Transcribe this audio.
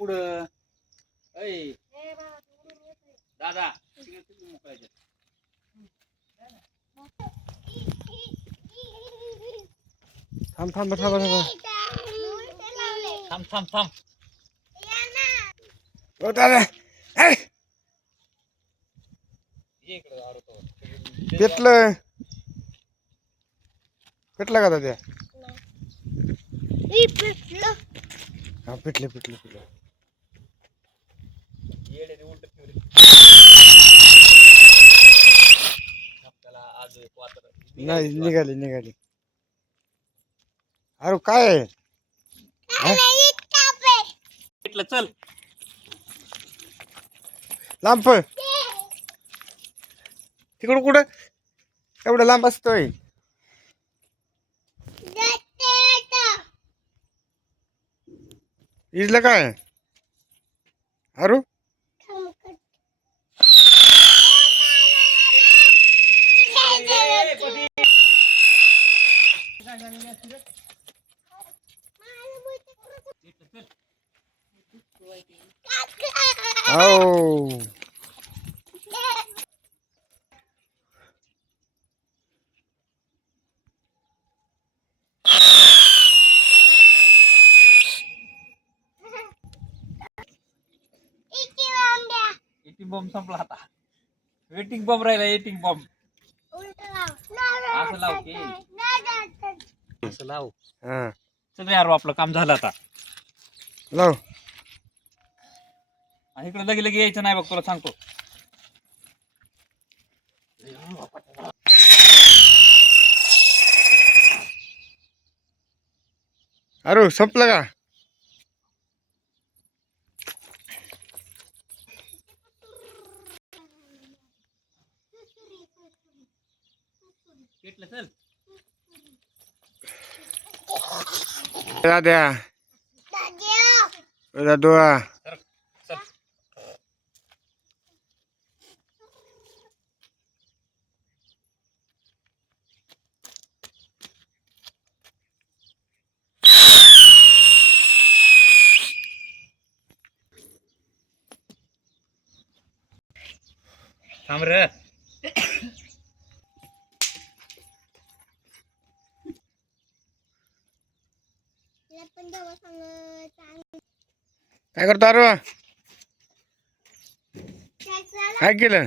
पुढं. ऐ. दादा मोकळायचे थांब थांब थांब थांब. थांब थांब थांब. ओ दादा. पेटलं पेटलं का दादा? हा पेटलं पेटलं पेटलं नाही निघाली निघाली. अरे काय चल. लांब तिकडं कुठं? एवढं लांब असतोय. इजलं काय? अरू? हो एटिंग बॉम्ब संपला आता वेटिंग बॉम्ब राहिला एटिंग बॉम्ब असं लाव की असं लाव. हा. चल रे यार आपलं काम झालं आता. लाव. आणि इकडे लगे लगे यायचं नाही बघ तुला सांगतो. अरू संपलं का? पेटलं चल. Ada. Ya. Ada dua. Ada ya. dua. काय करतो अरू? काय केलं?